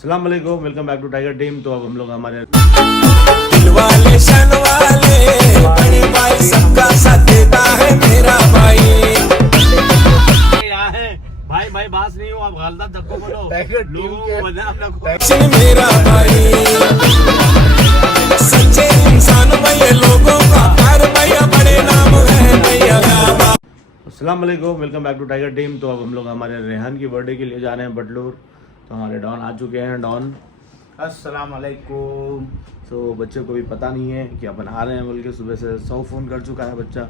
अस्सलाम वालेकुम, welcome back to Tiger Team. तो अब हम लोग हमारे दिलवाले शनवाले बड़े भाई सबका साथ देता है मेरा भाई। यहाँ है भाई भाई बात नहीं हो, आप गलत धक्को बोलो लोगों को बना अपना मेरा भाई सच्चे इंसान भैया, लोगों का प्यार भैया, बड़े नाम है भैया। अस्सलाम वालेकुम, welcome back to Tiger Team. तो अब हम लोग हमारे रेहान की बर्थडे के लिए जा रहे हैं बटलूर। तो हमारे डॉन आ चुके हैं। डॉन अस्सलाम वालेकुम। तो बच्चे को भी पता नहीं है कि अपन आ रहे हैं, बोल के सुबह से 100 फ़ोन कर चुका है बच्चा।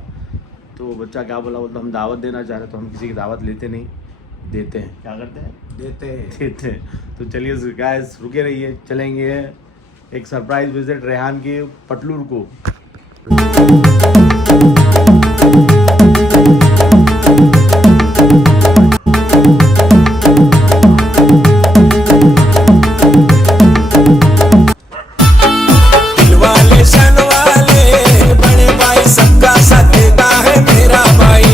तो बच्चा क्या बोला, बोलता हम दावत देना चाह रहे, तो हम किसी की दावत लेते नहीं, देते हैं। क्या करते हैं? देते देते हैं। तो चलिए गाइस, रुके रहिए, चलेंगे एक सरप्राइज विजिट रेहान की पटलूर को। दिलवाले शनवाले बड़े भाई सबका साथ देता है मेरा भाई।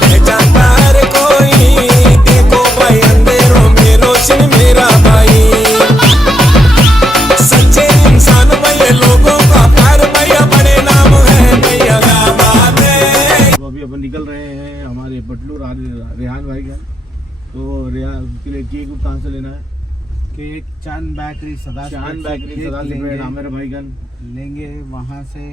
पहचानता हर कोई, देखो भाई अंधेरों में रोशन मेरा भाई। सच्चे इंसान भैया, लोगों का प्यार भैया, बड़े नाम है भैया। बात है तो अभी अपन निकल रहे हैं हमारे बटलूर रेहान भाई का। तो रेहान के लिए केक कहाँ से लेना है? केक चांद बेकरी सदा चांद बेकरी सदा आमिर भाई का लेंगे, वहाँ से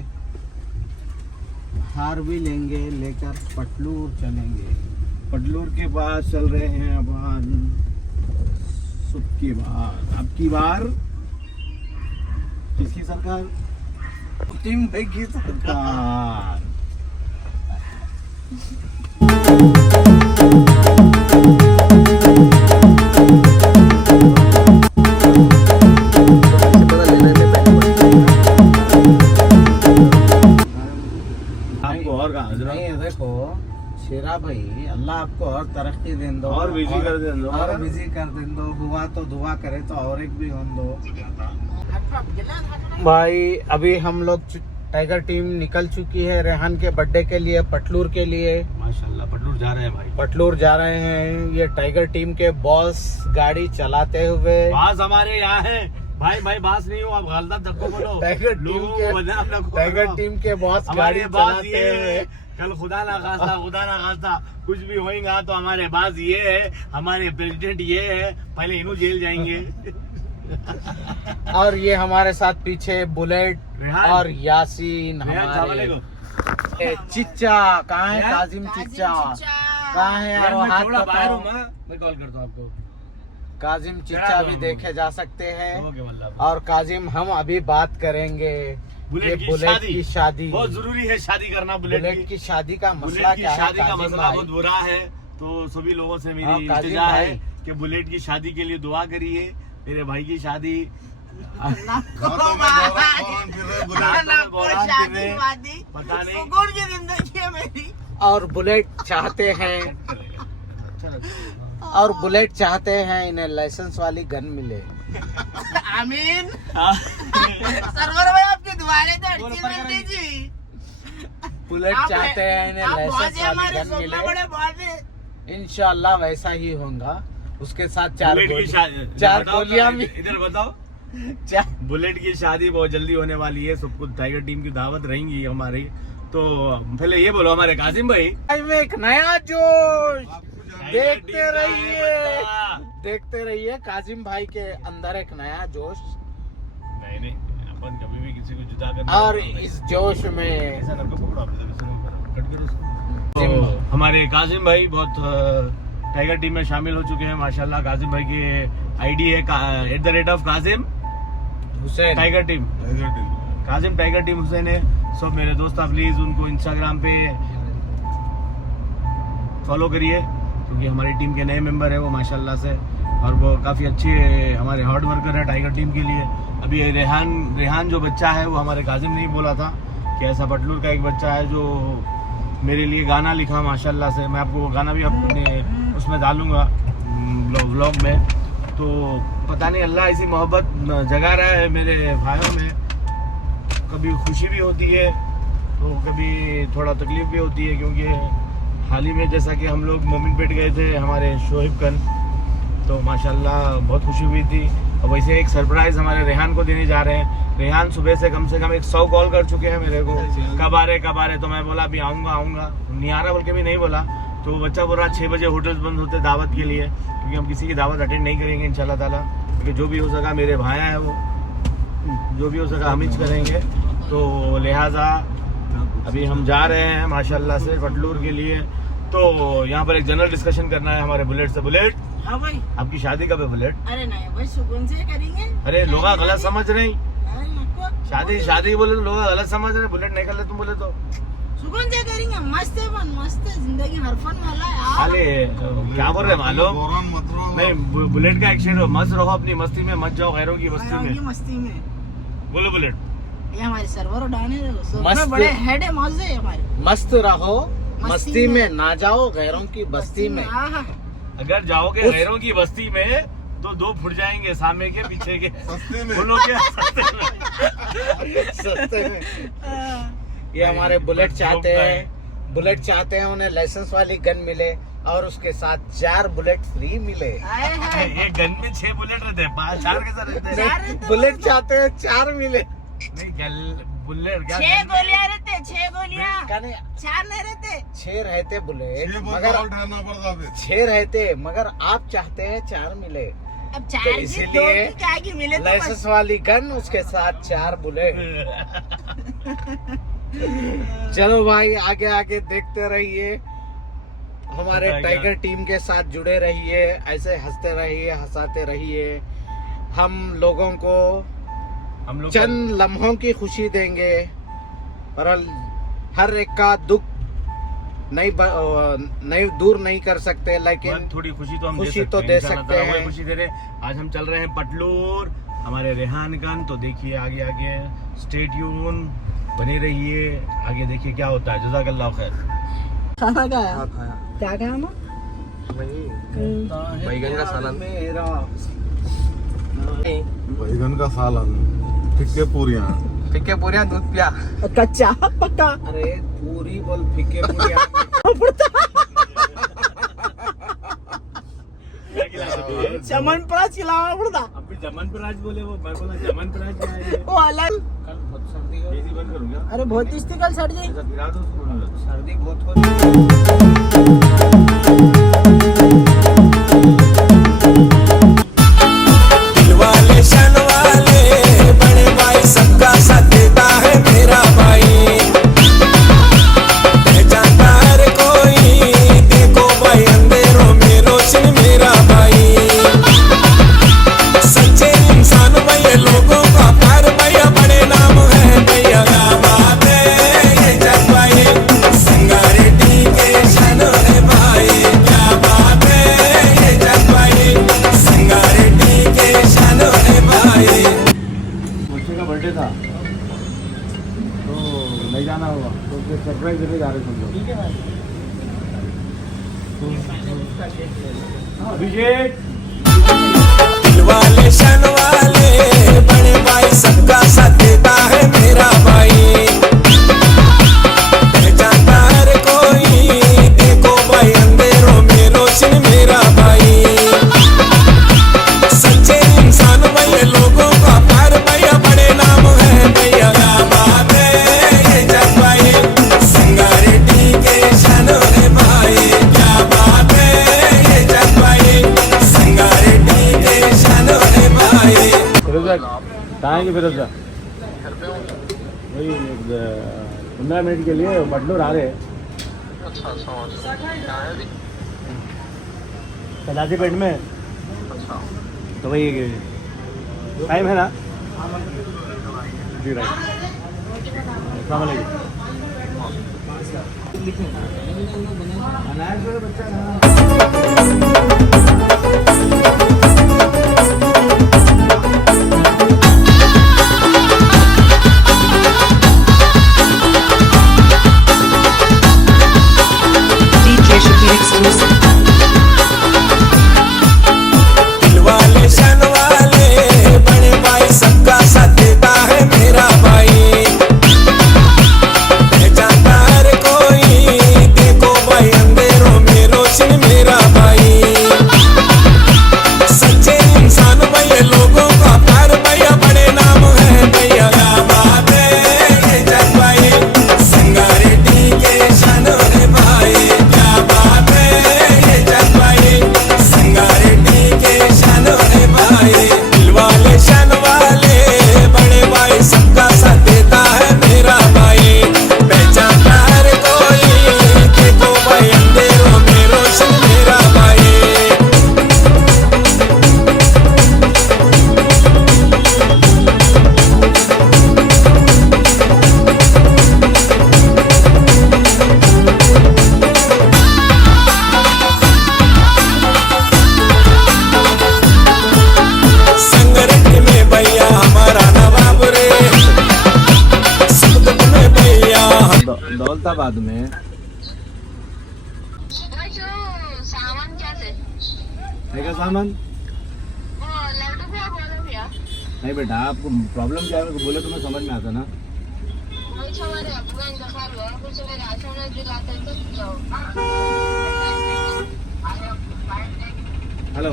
हार भी लेंगे, लेकर पटलूर चलेंगे। पटलूर के पास चल रहे हैं अपन। सबकी बार अब की बार किसकी सरकार? टीम भाई की सरकार। आपको और कहाँ नहीं, देखो शेरा भाई, अल्लाह आपको और तरक्की दे दो, और बिजी कर दे दो, और बिजी कर दे दो। हुआ तो दुआ करे तो और एक भी हो दो। भाई अभी हम लोग टाइगर टीम निकल चुकी है रेहान के बर्थडे के लिए, पटलूर के लिए। माशाल्लाह पटलूर जा रहे हैं भाई। पटलूर जा रहे हैं। ये टाइगर टीम के बॉस गाड़ी चलाते हुए, बास हमारे यहाँ है भाई भाई बास नहीं हो, आप गलत धक्को बोलो टाइगर टीम लोगों के को बना अपना टाइगर टीम के बॉस गाड़ी हमारे बास चलाते ये हुए। है, कल खुदा ना खास्ता कुछ भी होएगा तो हमारे बास ये है, हमारे प्रेसिडेंट ये है, पहले इन्हों जेल जाएंगे। और ये हमारे साथ पीछे बुलेट रेहान। और यासीन रेहान हमारे। चावले चिच्चा कहाँ है? काजिम चिच्चा कहाँ है यार? वो हाथ बताओ। मैं कॉल करता हूँ आपको। काजिम चिच्चा भी देखे जा सकते हैं। ओके वल्लाह। और काजिम हम अभी बात करेंगे ये बुलेट की बुलेट शादी। की शादी। बहुत जरूरी है शादी करना बुलेट बुलेट की शादी का मसला बुलेट की क्या है शादी का काजिम मसला भाई? बहुत बुरा है। तो सभी लोगों से हाँ, मेरी काजिम इल्तिजा है भाई। कि बुलेट की शादी के लिए दुआ करिए। मेरे भाई की शादी पता नहीं। और बुलेट चाहते हैं इन्हें लाइसेंस वाली गन मिले। आमीन। सरवर भाई आपकी दुआएं तो अच्छी मिलती जी। बुलेट चाहते हैं इन्हें लाइसेंस वाली गन मिले। बड़े बहुत है। इंशाल्लाह वैसा ही होगा। उसके साथ चार बुलेट की शादी गोलियां भी। इधर बताओ। बुलेट की शादी बहुत जल्दी होने वाली है। सब कुछ टाइगर टीम की दावत रहेंगी हमारी। तो पहले ये बोलो हमारे काजिम भाई, में एक नया जोश टाइगर टीम का है बंदा। देखते रहिए काजिम भाई के अंदर एक नया जोश। नहीं अपन कभी भी किसी को जुदा कर। और इस जोश में तो हमारे काजिम भाई बहुत टाइगर टीम में शामिल हो चुके हैं माशाल्लाह। काजिम भाई की आईडी है @Kazim Hussain tiger team. Kazim tiger team Hussain है। सब मेरे दोस्त प्लीज उनको इंस्टाग्राम पे फॉलो करिए, क्योंकि हमारी टीम के नए मेंबर है वो माशाल्लाह से। और वो काफ़ी अच्छे हमारे हार्ड वर्कर है टाइगर टीम के लिए। अभी ये रेहान जो बच्चा है वो हमारे काजिम ने ही बोला था कि ऐसा पटलूर का एक बच्चा है जो मेरे लिए गाना लिखा माशाल्लाह से। मैं आपको वो गाना भी अपने उसमें डालूँगा व्लॉग में। तो पता नहीं अल्लाह ऐसी मोहब्बत जगा रहा है मेरे भाइयों में। कभी खुशी भी होती है तो कभी थोड़ा तकलीफ भी होती है, क्योंकि हाल ही में जैसा कि हम लोग मोमिनपेट गए थे हमारे शोहिब कन, तो माशाल्लाह बहुत खुशी हुई थी। और वैसे एक सरप्राइज़ हमारे रेहान को देने जा रहे हैं। रेहान सुबह से कम 100 कॉल कर चुके हैं मेरे को, कब आ रहे। तो मैं बोला अभी आऊँगा, नहीं आ रहा बोल के भी नहीं बोला। तो बच्चा बोल रहा 6 बजे होटल्स बंद होते दावत के लिए, क्योंकि हम किसी की दावत अटेंड नहीं करेंगे इंशाल्लाह ताला, क्योंकि जो भी हो सका मेरे भाया है वो, जो भी हो सका हम ही करेंगे। तो लिहाजा अभी हम जा रहे हैं माशाल्लाह से पटलूर के लिए। तो यहाँ पर एक जनरल डिस्कशन करना है हमारे बुलेट से। बुलेट, हाँ भाई। आपकी शादी कब है बुलेट? अरे नहीं भाई, सुकून से करेंगे। अरे लोग गलत समझ रहे हैं, अरे नको। शादी बोले तो लोग गलत समझ रहे हैं। बुलेट नहीं कर ले तुम बोले तो सुकून से करेंगे। मस्त है मन, मस्त है जिंदगी, हर फन वाला है यार। अरे क्या बोल रहे मालूम नहीं, बुलेट का एक शेर, मस्त रहो अपनी मस्ती में, मत जाओ गैरों की बस्ती में। मस्ती में बोलो बुलेट। ये हमारे सर्वर डाने मस्त बड़े हेड है, मौजे है हमारे। मस्त रहो मस्ती में, ना जाओ गैरों की बस्ती में। अगर जाओगे गैरों की बस्ती में तो 2 फुट जाएंगे, सामने के पीछे के, बोलो क्या सस्ते में। ये हमारे बुलेट चाहते हैं उन्हें लाइसेंस वाली गन मिले और उसके साथ 4 बुलेट फ्री मिले। एक गन में 6 बुलेट रहते हैं, 4 कैसे रहते हैं? बुलेट चाहते हैं 4 मिले। नहीं बुलेट क्या 6 गोलियां रहते, 6 गोलियां, 4 नहीं रहते। 6 रहते बुलेट, मगर 6 रहते, मगर आप चाहते हैं 4 मिले। अब तो 4 इसीलिए क्या की मिले तो लाइसेंस वाली गन उसके साथ 4 बुलेट। चलो भाई आगे आगे देखते रहिए, हमारे टाइगर टीम के साथ जुड़े रहिए, ऐसे हंसते रहिए, हंसाते रहिए। हम लोगों को चंद लम्हों की खुशी देंगे और हर एक का दुख नहीं दूर नहीं कर सकते, लेकिन थोड़ी खुशी तो हम दे सकते हैं। वही खुशी दे रहे। आज हम चल रहे हैं पटलूर, हमारे रेहान गन। तो देखिए आगे आगे स्टे ट्यून, बने रहिए, आगे देखिए क्या होता है। जज़ाकल्लाह खैर। खाना खाया? क्या खाया ना? बैगन का सालन। बैगन का सालन, फिक्के पूरियां, दूध पिया। कच्चा पक्का? अरे पूरी बोल, फिक्के पूरियां। चमनप्राश खिलाना पड़ता। अभी चमनप्राश बोले, वो मैं बोला चमनप्राश क्या है? वो अलग। कल बहुत सर्दी हो, एसी बंद करूंगा। अरे बहुत तेज थी कल सर्दी। गिरा दो उसको। सर्दी बहुत हो रही है। दिल वाले शन वाले बड़े भाई, सबका साथ देता है मेरा भाई। पहचानता हर कोई, देखो भाई अंधेरों में रोशन मेरा भाई। सच्चे इंसान भैया, लोगों का प्यार भैया, बड़े नाम है भैया। क्या बात है ये जग भाई, संगारे टी के शन है भाई। क्या बात है ये जग भाई, संगारे टी के शन है भाई। बच्चे का बर्थडे था तो नहीं जाना होगा, तो फिर सरप्राइज देने जा रहे थे। ठीक है भाई। अभिषेक दिल वाले शन वाले बड़े भाई, सबका साथ देता है मेरा भाई। पहचानता हर कोई, देखो भाई अंधेरों में रोशन मेरा भाई। सच्चे इंसान भैया, लोगों का प्यार भैया, बड़े नाम है भैया। क्या बात है ये जग भाई, संगारे टी के शन है भाई। क्या बात है ये जग भाई, संगारे टी के शन है भाई। फिरोजा कहाँ है फिरोजा? वही 15 मिनट के लिए पटलूर आ रहे हैं। कदाची पेट में। तो वही टाइम है ना? जी राइट। अस्सलाम वालेकुम। DJ Shakir exclusive. दिल वाले शन वाले बड़े भाई, सबका साथ देता है मेरा भाई। पहचानता हर कोई, देखो भाई अंधेरों में रोशन मेरा भाई। दौलताबाद में सामान क्या थे है क्या सामान? वो लड्डू क्या बोलो भैया नहीं बेटा, आपको प्रॉब्लम क्या है मेरे को बोले तो मैं समझ में आता ना। मुझे हमारे अब्बू का इंतकाल हुआ कुछ मेरे राशन में दिलाते तो जाओ हेलो,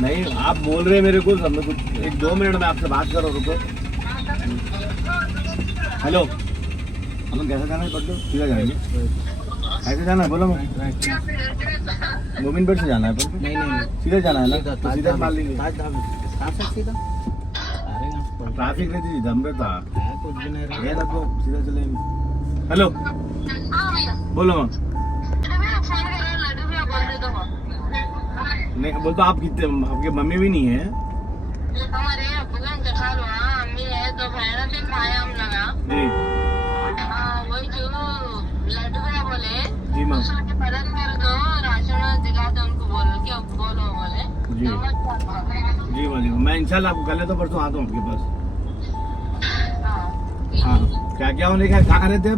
नहीं आप बोल रहे हैं मेरे को सब कुछ, 1-2 मिनट में आपसे बात करो, रुको। हेलो, अपन कैसे जाना है? पढ़ लो, सीधा जाएंगे। कैसे जाना है बोलो? मोमिनपेट से जाना है अपन? नहीं, सीधा जाना है ना, तो सीधा मार लेंगे। ट्रैफिक रहती थी, दम पे था कुछ भी नहीं रहा, तो सीधा चलेंगे। हेलो बोलो माँ। नहीं बोल तो आप कितने, आपके मम्मी भी नहीं है? हमारे अब्बू का इंतकाल हुआ, अम्मी है, 2 बहन भी खाए हम लगा जी वही जो लड्डू क्या बोले जी माँ उसके बदल मेरे को राशन दिलाते उनको बोलो कि अब बोलो बोले जी जी वाली, मैं इंशाल्लाह आपको कल तो परसों आता हूँ आपके पास। हाँ, क्या क्या होने का, कहाँ रहते हैं?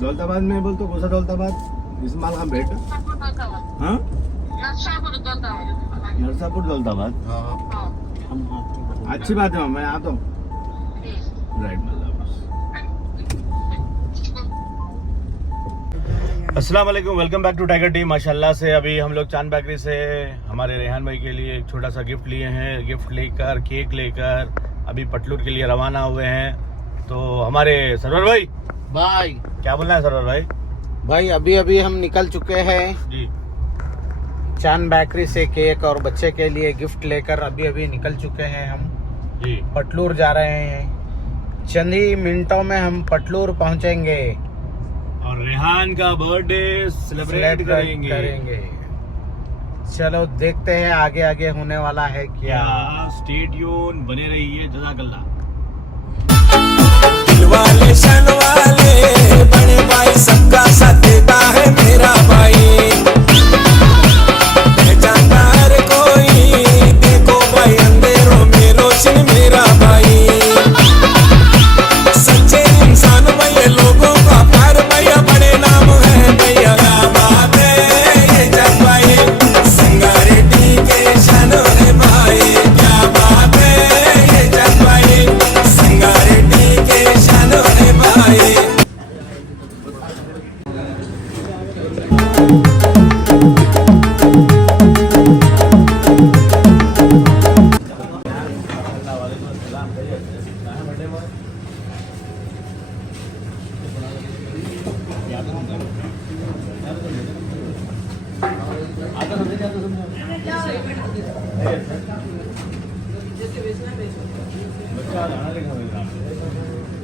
दौलताबाद में बोल तो, कौन सा दौलताबाद? इस्माइल खान भेट। हाँ, नरसापुर दौलताबाद। अच्छी बात है, मैं आता हूँ। राइट, अस्सलाम वालेकुम, welcome back to Tiger Team. माशाल्लाह से अभी हम लोग चांद बेकरी से हमारे रेहान भाई के लिए एक छोटा सा गिफ्ट लिए हैं। गिफ्ट लेकर, केक लेकर अभी पटलूर के लिए रवाना हुए हैं। तो हमारे सरवर भाई क्या बोलना है सरवर भाई? भाई अभी अभी हम निकल चुके हैं जी चांद बेकरी से केक और बच्चे के लिए गिफ्ट लेकर अभी अभी निकल चुके हैं। हम जी पटलूर जा रहे हैं, चंद ही मिनटों में हम पटलूर पहुंचेंगे और रेहान का बर्थडे सेलिब्रेट करेंगे। चलो देखते हैं आगे आगे होने वाला है क्या। क्या स्टे ट्यून, बने रहिए। जज़ाकल्लाह। दिल वाले शन वाले बड़े भाई, सबका साथ देता है मेरा भाई। पहचानता हर कोई, देखो भाई अंधेरों में रोशन मेरा भाई। सच्चे इंसान भैया, लोगों का प्यार भैया, बड़े नाम है भैया। क्या बात है ये जग भाई, संगारे टी के शानो है भाई। क्या बात है ये जग भाई, संगारे टी के शानो है भाई।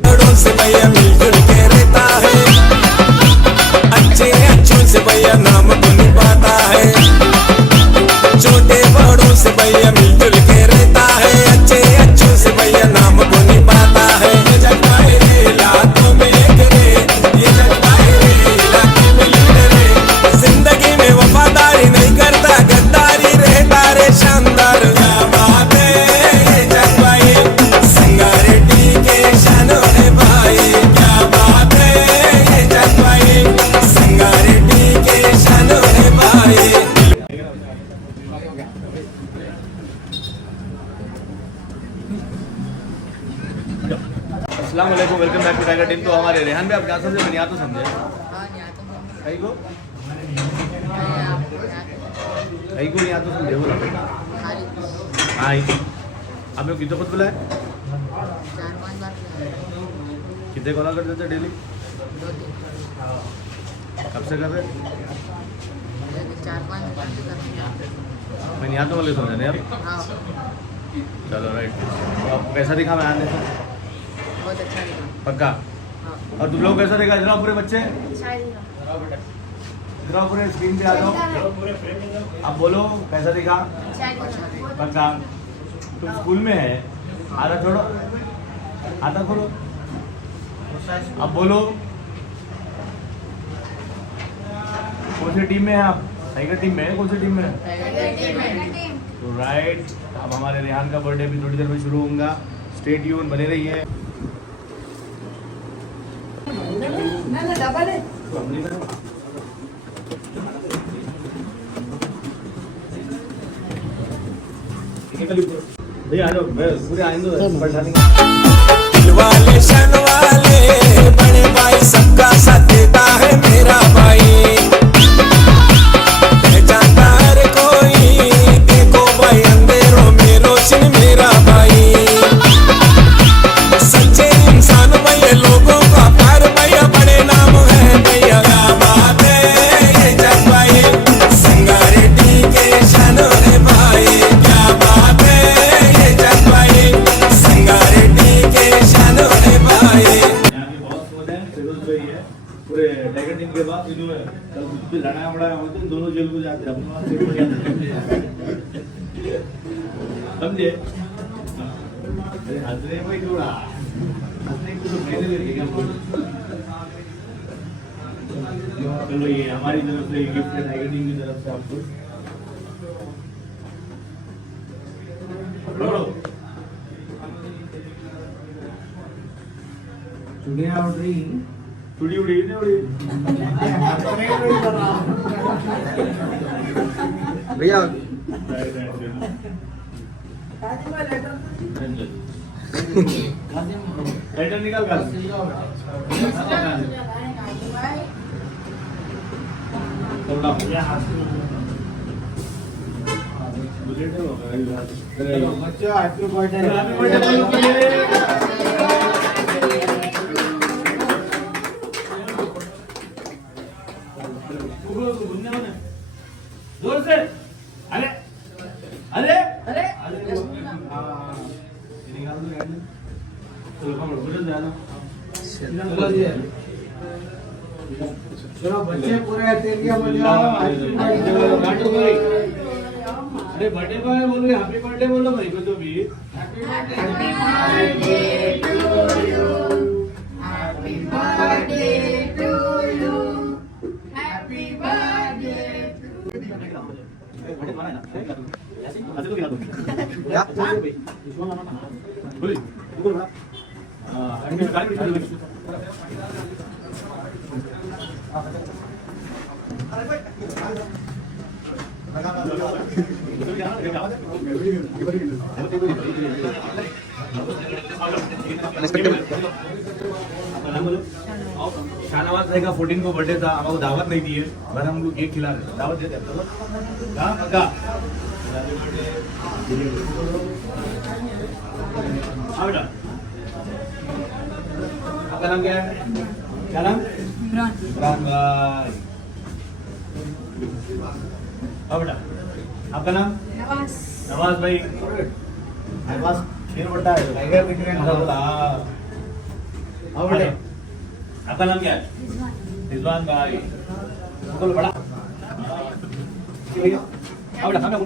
बड़ों से भैया मिलजुल के रहता है, अच्छे अच्छों से भैया नाम को निभाता है। छोटे बड़ों से भैया मिलजुल के रहता है, अच्छे अच्छों से भैया नाम को निभाता है। ये जग भाई रे लातों में एक रे, ये जग भाई रे लातों में एक रे। जिंदगी में वफादारी नहीं करता, गद्दारी रहता रे शानदार। क्या बात है ये जग भाई, संगारे टी के शानो है भाई। क्या बात है ये जग भाई, संगारे टी के शानो है भाई। अस्सलाम वालेकुम, welcome back to Tiger Team. तो हमारे रेहान भाई आप क्या समझे? मैंने यहाँ तो समझे कहीं को यहाँ तो समझे बोला। हाँ आप लोग कितने खुद बुलाए? कितने कॉल कर देते डेली? कब से कर रहे? मैंने यहाँ तो वाले समझे नहीं आप। चलो राइट, तो आप कैसा दिखा मैं आने से? बहुत अच्छा लगा। पक्का? और तुम लोग कैसा देखा? इधर आओ पूरे बच्चे, इधर आओ पूरे स्क्रीन पे आ जाओ। अब बोलो कैसा दिखा? पक्का? तुम स्कूल में है, आधा छोड़ो, आधा खोलो। अब बोलो कौन सी टीम में है आप? टाइगर टीम में है? कौन सी टीम में है? तो राइट, अब हमारे रेहान का बर्थडे भी थोड़ी देर में शुरू होगा। स्टे ट्यून, बने रहिए। भैया आ जाओ, पूरे आएंगे परेशानी दिल वाले शन वाले बड़े भाई सबका साथ देता है मेरा भाई पहचानता हर कोई देखो भाई अंधेरों में रोशन मेरा भाई सच्चे इंसान भैया लोगों का प्यार भैया बड़े नाम है भैया क्या बात है ये जग भाई संगारे टी के शान है भाई क्या बात है ये जग भाई संगारे टी के शान है भाई यहाँ के बॉस होते हैं फिरोज भाई है पूरे टाइगर टीम के बाद इन्होंने कल कुछ भी लड़ाया बड़ाया होते हैं दोनों जेल को जाते हैं अपने वहाँ जेल को जाते हैं समझे अरे हंस रहे हैं भाई थोड़ा हंसने को तो मैंने भी देखा चलो ये हमारी तरफ से गिफ्ट है टाइगर टीम की तरफ से आपको चुड़िया उड़ रही उड़ी उड़ी नहीं उड़ी भैया लेटर निकाल कर बच्चों हैप्पी बर्थडे जोर से अरे अरे अरे चलो बच्चे पूरे तेलिया बजाओ अरे बर्थडे बॉय बोल रहे हैप्पी बर्थडे बोलो भाई को तो भी शाहनवाज भाई का 14 को बर्थडे था, हमको दावत नहीं दी है, बस हम लोग केक खिला रहे, दावत देते हैं हाँ पक्का हाँ बेटा आपका नाम क्या है? क्या नाम? इमरान भाई। हाँ बेटा आपका नाम? नवाज भाई। हमारे पास खेल बड़ा है टाइगर दिख रहे हैं हाँ बेटे आपका नाम क्या है? रिजवान भाई। बोलो बड़ा हाँ बेटा सामने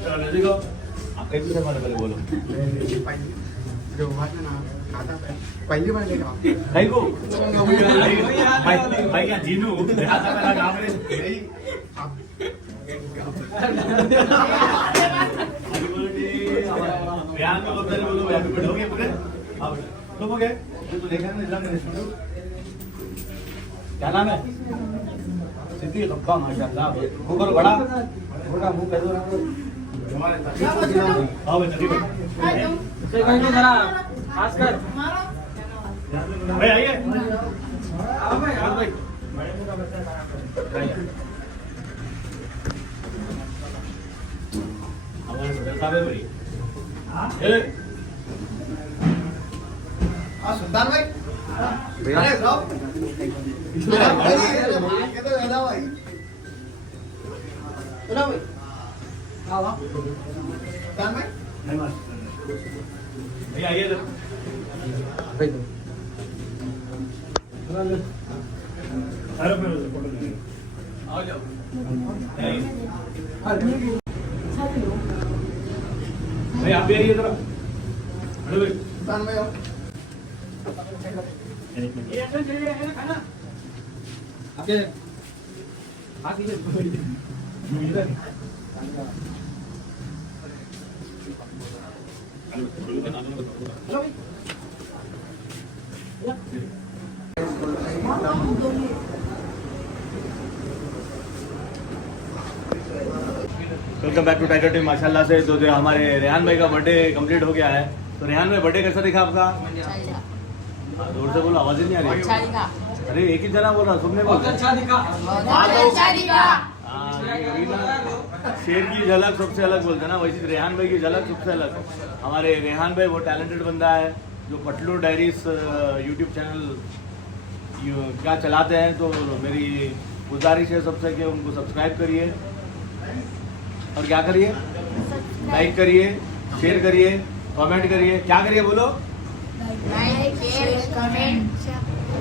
चलो देखो आप एक दूसरे वाले बोलो पहली बार लेगा भाई को भाई क्या जीनू नाम बयान को बोलो हैप्पी बर्थडे हो गया पूरे हाँ बेटा हो गए तो देखा ना इस्लाम में क्या नाम है? सिद्धि रब्बा माशाल्लाह वो करो बड़ा छोटा मुंह कर दो ना हाँ बेटा ठीक है से कहीं भी जरा खास कर भाई आइए भाई हमारे बेटा साहब भाई ए सुल्तान भाई भैया भैया आइए आओ जाओ भाई आप भी आइए जरा अरे भाई सुल्तान भाई आपके हाथ नीचे welcome back to Tiger Team. माशाल्लाह से तो जो हमारे रेहान भाई का बर्थडे कंप्लीट हो गया है। तो रेहान भाई बर्थडे कैसा दिखा आपका? जोर से बोलो, आवाज ही नहीं आ रही। अरे एक ही जना बोल रहा, सबने बोल शेर की झलक सबसे अलग बोलते हैं ना, वैसे रेहान भाई की झलक सबसे अलग। हमारे रेहान भाई वो टैलेंटेड बंदा है जो पटलू डायरीज यूट्यूब चैनल क्या चलाते हैं। तो मेरी गुजारिश है सबसे कि उनको सब्सक्राइब करिए और क्या करिए, लाइक करिए, शेयर करिए, कमेंट करिए। क्या करिए बोलो?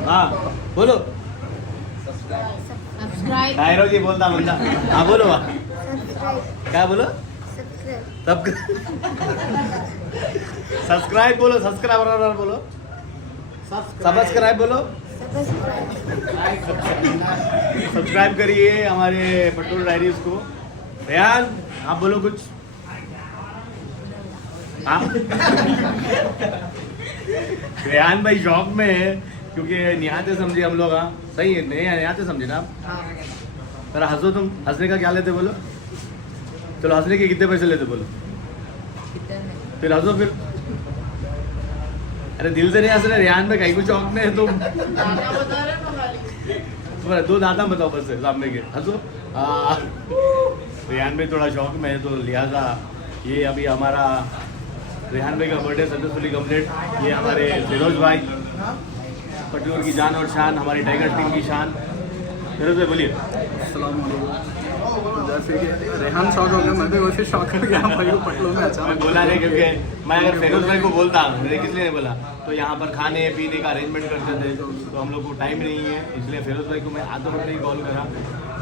हाँ बोलो। डायरो जी बोलता बंदा। हाँ बोलो। क्या बोलो? सब्सक्राइब बोलो, सब्सक्राइब बोलो, सब्सक्राइब बोलो, सब्सक्राइब करिए हमारे पटोल डायरीज को। रेहान आप बोलो कुछ। हाँ रेहान भाई शौक में है क्योंकि निहाते समझे हम लोग। हाँ सही है, नहीं निहाते समझे ना आप। पर हंसो तुम, हंसने का क्या लेते बोलो? चलो हंसने के कितने पैसे लेते बोलो? फिर हंसो फिर। अरे दिल से नहीं हंस रहे, रेहान में कहीं कुछ शौक में है तुम। दो दादा बताओ बस सामने के, हंसो। रेहान भाई थोड़ा शौक में है तो लिहाजा ये अभी हमारा रेहान भाई का बर्थडे सक्सेसफुली कंप्लीट। ये हमारे फिरोज भाई पटलूर की जान और शान, हमारी टाइगर टीम की शान। फिरोज भाई बोलिए। जैसे कि रेहान शौक हो गया, मैं भी वैसे शौक हो गया भाई को पटलू में अचानक बोला नहीं क्योंकि मैं अगर फिरोज भाई को बोलता, मेरे किसलिए नहीं बोला, तो यहाँ पर खाने पीने का अरेंजमेंट करते थे तो हम लोग को टाइम नहीं है, इसलिए फिरोज भाई को मैं आधे घंटे ही कॉल करा।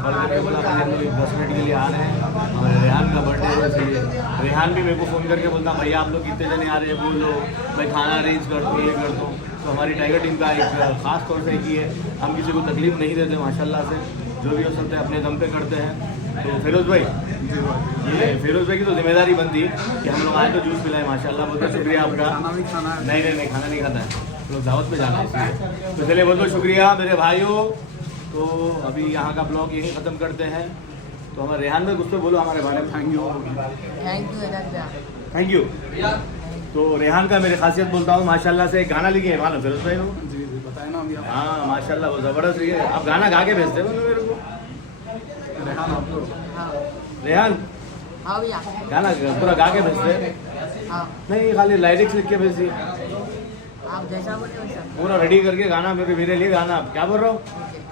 कॉल करके बोला भाई हम लोग 10 मिनट के लिए आ रहे हैं और रेहान का बर्थडे है, इसलिए रेहान भी मेरे को फ़ोन करके बोलता भैया आप लोग कितने जने आ रहे हैं बोल दो, मैं खाना अरेंज कर दूँ, ये कर दूँ। तो हमारी टाइगर टीम का एक ख़ास तौर से की है, हम किसी को तकलीफ नहीं देते माशाल्लाह से, जो भी हो सकते हैं अपने दम पे करते हैं। तो फिरोज भाई, ये फिरोज भाई की तो जिम्मेदारी बनती है कि हम लोग आए तो जूस पिलाए। माशाल्लाह बहुत बहुत शुक्रिया आपका। खाना भी खाना है। नहीं खाना नहीं खाता है, लोग दावत में जाना है इसलिए। तो चलिए बहुत बहुत शुक्रिया मेरे भाइयों। तो अभी यहाँ का ब्लॉग यहीं ख़त्म करते हैं। तो हमारे रेहान भाई कुछ तो बोलो हमारे बारे में। Thank you. तो रेहान का मेरी खासियत बोलता हूँ, माशाल्लाह से एक गाना लिखे है मालूम फिरोज भाई को? जी बताए ना अभी आप। हाँ माशाल्लाह वो ज़बरदस्त लिखे। आप गाना गा के भेजते हो मेरे को? रेहान आप लोग रेहान गाना पूरा गा के भेजते हैं? नहीं खाली लाइरिक्स लिख के भेजती, पूरा रेडी करके गाना मेरे लिए गाना। आप क्या बोल रहा हूँ,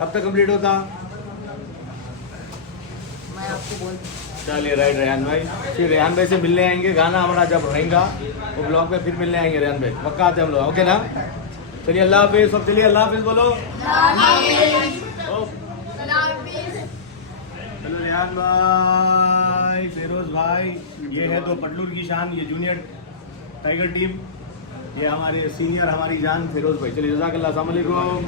कब तक कंप्लीट होता? चलिए राइट रेहान भाई, फिर रेहान भाई से मिलने आएंगे, गाना हमारा जब रहेगा वो ब्लॉग में फिर मिलने आएंगे रेहान भाई, पक्का आते हम लोग, ओके ना? चलिए अल्लाह हाफिज़। सब चलिए अल्लाह हाफिज़ बोलो। चलो रेहान भाई, फिरोज भाई, ये है तो पटलूर की शान, ये जूनियर टाइगर टीम, ये हमारे सीनियर हमारी जान फिरोज भाई। चलिए जज़ाकल्लाह, अस्सलाम वालेकुम।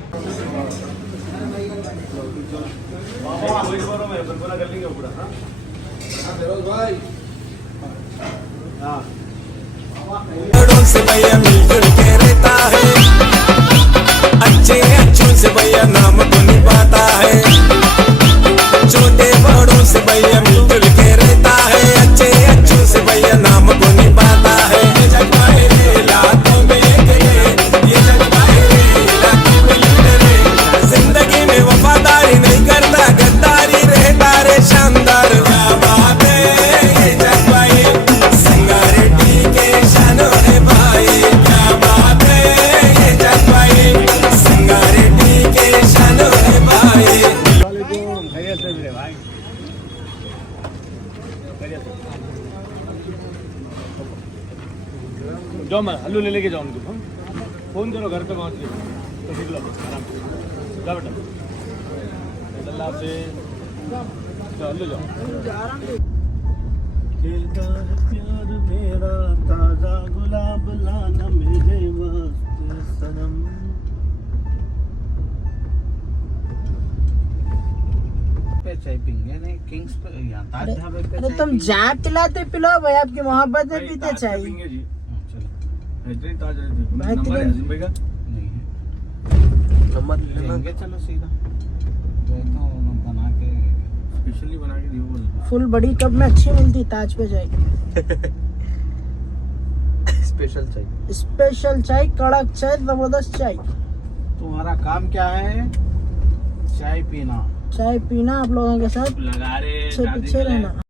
पूरा कर लेंगे पूरा। फिरोज भाई हाँ बड़ों से भैया मिलजुल के रहता है, अच्छे अच्छों से भैया नाम को निभाता है, छोटे बड़ों से भैया मिलजुल के रहता है, अच्छे अच्छों से भैया नाम को निभाता है। ये जग बाहरे लाखों में एक है, ये जग बाहरे लाखों में लीडर है, जिंदगी में वफादारी नहीं करता, गद्दारी रहता रे शानदार। क्या बात है ये जग बाहरे संगारे के शानों है भाई, क्या बात है ये जग बाहरे संगारे के शानों है भाई। वालेकुम, खैरियत से मेरे भाई, खैरियत से। जाओ मैं हल्लू ले लेके जाऊँ उनको, फोन करो घर पे पहुँच के तो ठीक लो आराम से। जाओ बेटा, अल्लाह से जाओ, हल्लू जाओ। प्यार मेरा ताजा गुलाब लाना मेरे वास्ते सनम। चाय पीएंगे नहीं किंग्स पे यहाँ ताज ढाबे पे अरे चाय तुम पीएंगे। जहाँ पिलाते पिलाओ भाई, आपकी मोहब्बत में नहीं, पीते ताज चाहिए। पियेंगे जी। चलो ताज भाई, नंबर है किधर? अजीम भाई का? नहीं है, लेंगे चलो सीधा। तो बना के स्पेशली बना के दियो बोल। फुल बड़ी कप में अच्छी मिलती, ताज पे चाय। स्पेशल चाय, कड़क चाय, जबरदस्त चाय। तुम्हारा काम क्या है? चाय पीना। चाय पीना, आप लोगों के साथ लगा रहे पीछे रहना।